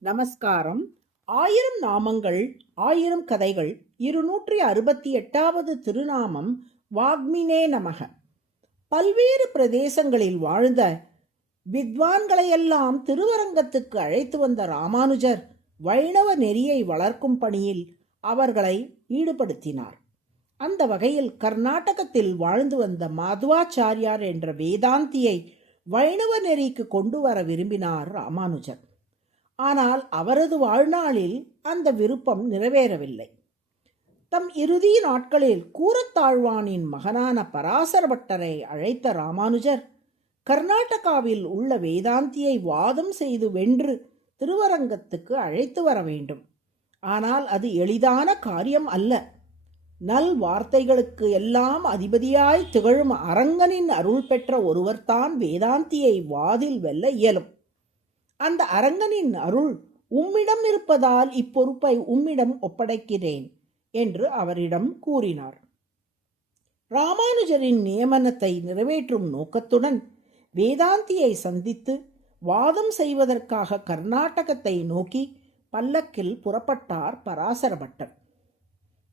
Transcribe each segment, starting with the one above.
நமஸ்காரம். ஆயிரம் நாமங்கள் ஆயிரம் கதைகள் இருநூற்றி அறுபத்தி எட்டாவது திருநாமம் வாக்மினே நமக. பல்வேறு பிரதேசங்களில் வாழ்ந்த வித்வான்களையெல்லாம் திருவரங்கத்துக்கு அழைத்து வந்த ராமானுஜர் வைணவ நெறியை வளர்க்கும் பணியில் அவர்களை ஈடுபடுத்தினார். அந்த வகையில் கர்நாடகத்தில் வாழ்ந்து வந்த மாதுவாச்சாரியார் என்ற வேதாந்தியை வைணவ நெறிக்கு கொண்டு வர விரும்பினார் ராமானுஜர். ஆனால் அவரது வாழ்நாளில் அந்த விருப்பம் நிறைவேறவில்லை. தம் இறுதி நாட்களில் கூரத்தாழ்வானின் மகனான பராசர பட்டரை அழைத்த ராமானுஜர் கர்நாடகாவில் உள்ள வேதாந்தியை வாதம் செய்து வென்று திருவரங்கத்துக்கு அழைத்து வர வேண்டும். ஆனால் அது எளிதான காரியம் அல்ல. நல் வார்த்தைகளுக்கு எல்லாம் அதிபதியாய் திகழும் அரங்கனின் அருள் பெற்ற ஒருவர்தான் வேதாந்தியை வாதில் வெல்ல இயலும். அந்த அரங்கனின் அருள் உம்மிடம் இருப்பதால் இப்பொறுப்பை உம்மிடம் ஒப்படைக்கிறேன் என்று அவரிடம் கூறினார். ராமானுஜரின் நியமனத்தை நிறைவேற்றும் நோக்கத்துடன் வேதாந்தியை சந்தித்து வாதம் செய்வதற்காக கர்நாடகத்தை நோக்கி பல்லக்கில் புறப்பட்டார் பராசர பட்டர்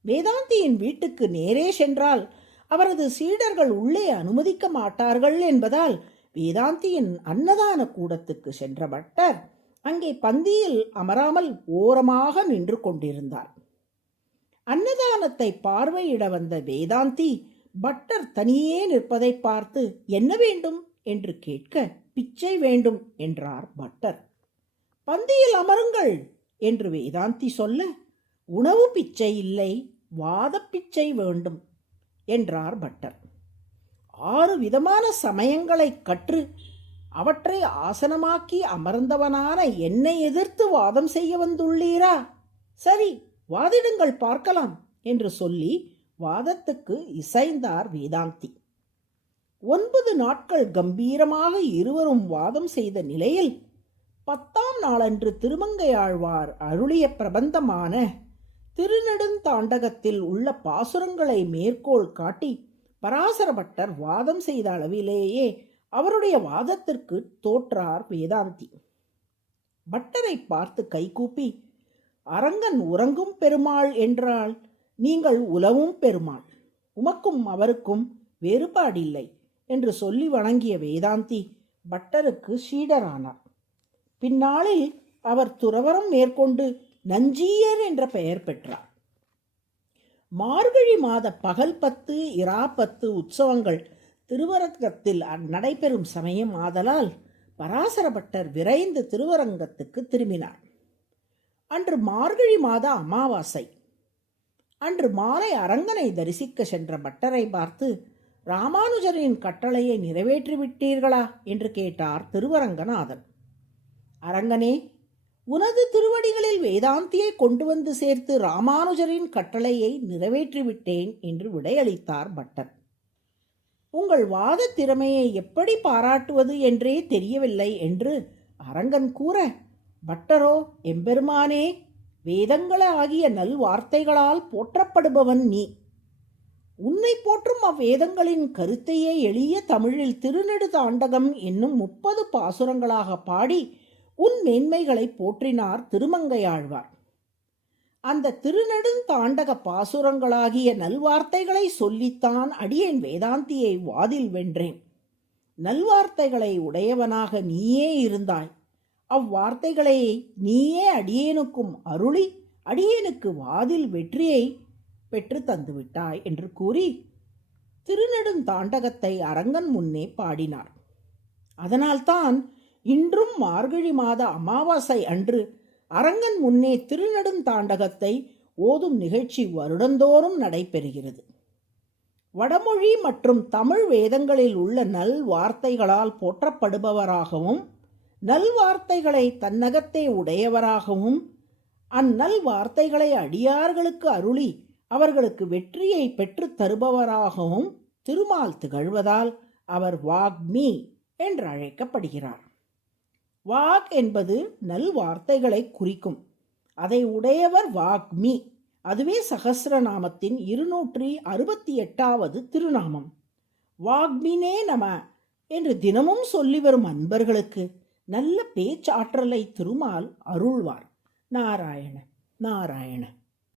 வேதாந்தியின் வீட்டுக்கு நேரே சென்றால் அவரது சீடர்கள் உள்ளே அனுமதிக்க மாட்டார்கள் என்பதால் வேதாந்தியின் அன்னதான கூடத்துக்கு சென்ற பட்டர் அங்கே பந்தியில் அமராமல் ஓரமாக நின்று கொண்டிருந்தார். அன்னதானத்தை பார்வையிட வந்த வேதாந்தி பட்டர் தனியே நிற்பதை பார்த்து என்ன வேண்டும்? என்று கேட்க பிச்சை வேண்டும் என்றார் பட்டர். பந்தியில் அமருங்கள் என்று வேதாந்தி சொல்ல உணவு பிச்சை இல்லை வாதப் பிச்சை வேண்டும் என்றார் பட்டர். ஆறு விதமான சமயங்களை கற்று அவற்றை ஆசனமாக்கி அமர்ந்தவனான என்னை எதிர்த்து வாதம் செய்ய வந்துள்ளீரா? சரி வாதிடுங்கள் பார்க்கலாம் என்று சொல்லி வாதத்துக்கு இசைந்தார் வேதாந்தி. ஒன்பது நாட்கள் கம்பீரமாக இருவரும் வாதம் செய்த நிலையில் பத்தாம் நாளன்று திருமங்கையாழ்வார் அருளிய பிரபந்தமான திருநெடுந்தாண்டகத்தில் உள்ள பாசுரங்களை மேற்கோள் காட்டி பராசர பட்டர் வாதம் செய்த அளவிலேயே அவருடைய வாதத்திற்கு தோற்றார் வேதாந்தி. பட்டரை பார்த்து கைகூப்பி அரங்கன் உறங்கும் பெருமாள் என்றால் நீங்கள் உலவும் பெருமாள். உமக்கும் அவருக்கும் வேறுபாடில்லை என்று சொல்லி வணங்கிய வேதாந்தி பட்டருக்கு சீடரானார். பின்னாளில் அவர் துறவரம் மேற்கொண்டு நஞ்சீயர் என்ற பெயர் பெற்றார். மார்கழி மாத பகல் பத்து இரா பத்து உற்சவங்கள் திருவரங்கத்தில் நடைபெறும் சமயம் ஆதலால் பராசரபட்டர் விரைந்து திருவரங்கத்துக்கு திரும்பினார். அன்று மார்கழி மாத அமாவாசை. அன்று மாலை அரங்கனை தரிசிக்க சென்ற பட்டரை பார்த்து ராமானுஜரின் கட்டளையை நிறைவேற்றிவிட்டீர்களா? என்று கேட்டார் திருவரங்கநாதன். அரங்கனே உனது திருவடிகளில் வேதாந்தியை கொண்டு வந்து சேர்த்து ராமானுஜரின் கட்டளையை நிறைவேற்றிவிட்டேன் என்று விடையளித்தார் பட்டர். உங்கள் வாத திறமையை எப்படி பாராட்டுவது என்றே தெரியவில்லை என்று அரங்கன் கூற பட்டரோ எம்பெருமானே வேதங்கள ஆகிய நல் வார்த்தைகளால் போற்றப்படுபவன் நீ. உன்னை போற்றும் அவ்வேதங்களின் கருத்தையே எளிய தமிழில் திருநெடுதாண்டகம் என்னும் முப்பது பாசுரங்களாக பாடி உன் மேன்மைகளை போற்றினார் திருமங்கையாழ்வார். அந்த திருநெடுந்தாண்டக பாசுரங்களாகிய நல்வார்த்தைகளை சொல்லித்தான் அடியேன் வேதாந்தியை வாதில் வென்றேன். நல்வார்த்தைகளை உடையவனாக நீயே இருந்தாய். அவ்வார்த்தைகளை நீயே அடியேனுக்கும் அருளி அடியேனுக்கு வாதில் வெற்றியை பெற்று தந்துவிட்டாய் என்று கூறி திருநெடுந்தாண்டகத்தை அரங்கன் முன்னே பாடினார். அதனால்தான் இன்றும் மார்கழி மாத அமாவாசை அன்று அரங்கன் முன்னே திருநெடுந்தாண்டகத்தை ஓதும் நிகழ்ச்சி வருடந்தோறும் நடைபெறுகிறது. வடமொழி மற்றும் தமிழ் வேதங்களில் உள்ள நல் வார்த்தைகளால் போற்றப்படுபவராகவும் நல் வார்த்தைகளை தன்னகத்தே உடையவராகவும் அந்நல் வார்த்தைகளை அடியார்களுக்கு அருளி அவர்களுக்கு வெற்றியை பெற்றுத் தருபவராகவும் திருமால் திகழ்வதால் அவர் வாக்மி என்று அழைக்கப்படுகிறார் வாக் என்பது நல்வார்த்தைகளை குறிக்கும். அதை உடையவர் வாக்மி அதுவே சகசிரநாமத்தின் இருநூற்றி அறுபத்தி எட்டாவது திருநாமம் வாக்மினே நம என்று தினமும் சொல்லி வரும் அன்பர்களுக்கு நல்ல பேச்சாற்றலை திருமால் அருள்வார். நாராயண நாராயண.